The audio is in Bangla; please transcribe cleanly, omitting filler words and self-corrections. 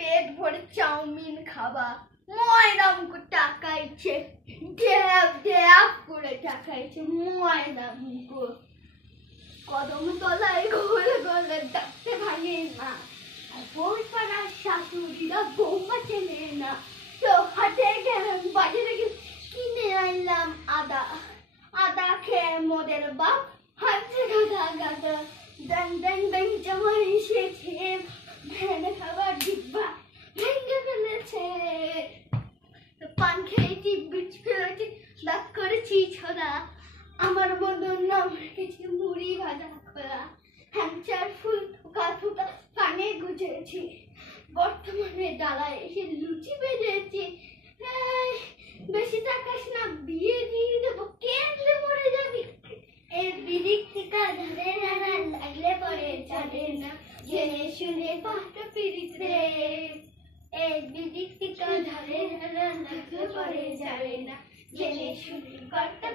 পেট ভরে চাউমিন খাবা, ময়দাম টাকাইছে, ড্যাব ড্যাব করে টাকাইছে ময়দাম। কদম তলায় গোল গোল ডাকতে ভাঙে না, আর বই পাড়ার শাশুড়িরা বৌমা চেনে না। তো হাটে গেলাম, বাজারে গিয়ে কিনে আনলাম আদা, আদা খেয়ে মোদের বাপ হাতে গাদা গাদা। ড্যাং ড্যাং ড্যাং জামাই এসেছে, ভ্যান খাবার ডিব্বা ভেঙে ফেলেছে। পান খেয়েছি, বিচ ফেলেছি, দাঁত করেছি ছড়া, আমার বন্ধুর নাম রেখেছি মুড়ি ভাজা খোলা। হ্যাংচার ফুল থুকা থুকা কানে গুজেছি, বর্তমানে ডালায় এসে লুচি বেজেছি। বেশি টাকাস না, বিয়ে দিয়ে দেবো, কেঁদলে মরে যাবি। এর বিদিক টিকা ধরে রানা লাগলে পরে জানে না, জেনে শুনে পাটা পিড়িত রে। এর বিদিক টিকা ধরে রানা লাগলে পরে যাবে না, জেনে শুনে পাটা